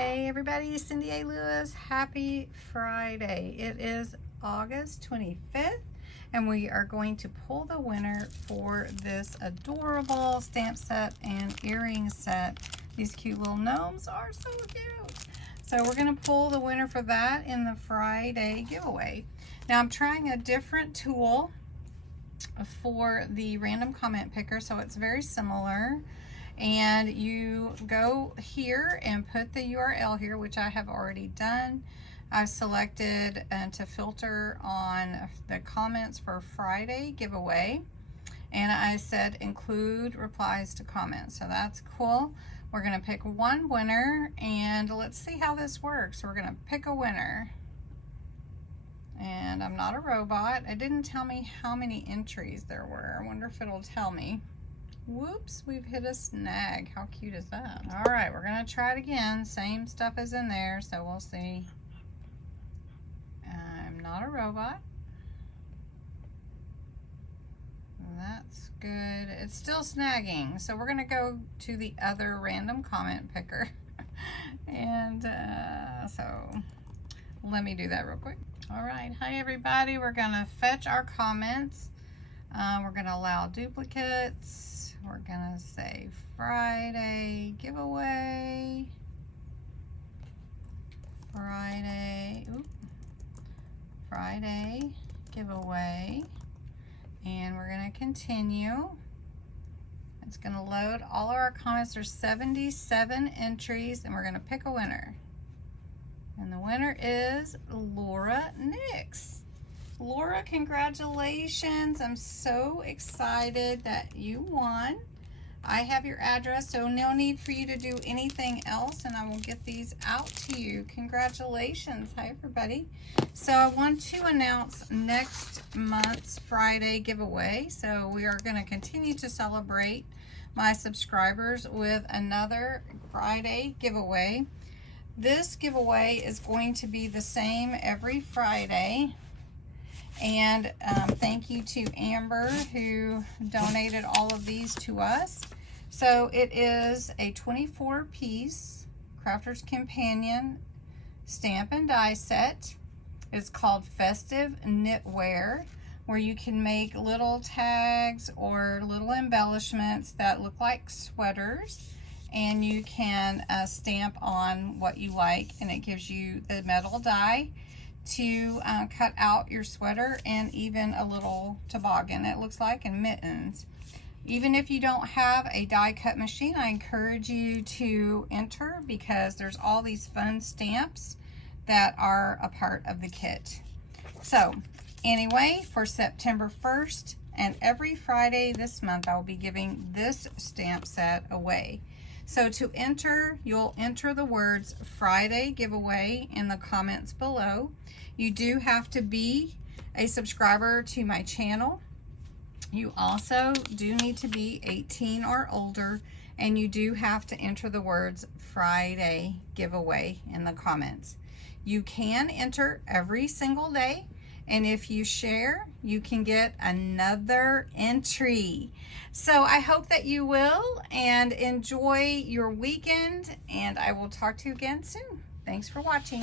Hey everybody, CindyALewis. Happy Friday. It is August 25th and we are going to pull the winner for this adorable stamp set and earring set. These cute little gnomes are so cute. So we're going to pull the winner for that in the Friday giveaway. Now I'm trying a different tool for the random comment picker, so it's very similar. And you go here and put the URL here, which I have already done. I've selected to filter on the comments for Friday giveaway. And I said include replies to comments. So that's cool. We're going to pick one winner and let's see how this works. We're going to pick a winner. And I'm not a robot. It didn't tell me how many entries there were. I wonder if it'll tell me. Whoops, we've hit a snag. How cute is that? All right, we're gonna try it again. Same stuff is in there, so we'll see. I'm not a robot. That's good. It's still snagging, so we're gonna go to the other random comment picker. And so let me do that real quick. All right, hi everybody. We're gonna fetch our comments. We're gonna allow duplicates. We're gonna say Friday giveaway. Friday giveaway. And we're gonna continue. It's gonna load all of our comments. There's 77 entries and we're gonna pick a winner. And the winner is Laura Nix. Laura, congratulations. I'm so excited that you won. I have your address, so no need for you to do anything else, and I will get these out to you. Congratulations. Hi, everybody. So I want to announce next month's Friday giveaway. So we are going to continue to celebrate my subscribers with another Friday giveaway. This giveaway is going to be the same every Friday. And thank you to Amber who donated all of these to us. So it is a 24-piece Crafter's Companion stamp and die set. It's called Festive Knit Wear, where you can make little tags or little embellishments that look like sweaters. And you can stamp on what you like, and it gives you the metal die to cut out your sweater and even a little toboggan, it looks like, and mittens. Even if you don't have a die cut machine, I encourage you to enter because there's all these fun stamps that are a part of the kit. So anyway, for September 1st and every Friday this month, I will be giving this stamp set away. So to enter, you'll enter the words Friday giveaway in the comments below. You do have to be a subscriber to my channel. You also do need to be 18 or older, and you do have to enter the words Friday giveaway in the comments. You can enter every single day, and if you share, you can get another entry. So I hope that you will, and enjoy your weekend, and I will talk to you again soon. Thanks for watching.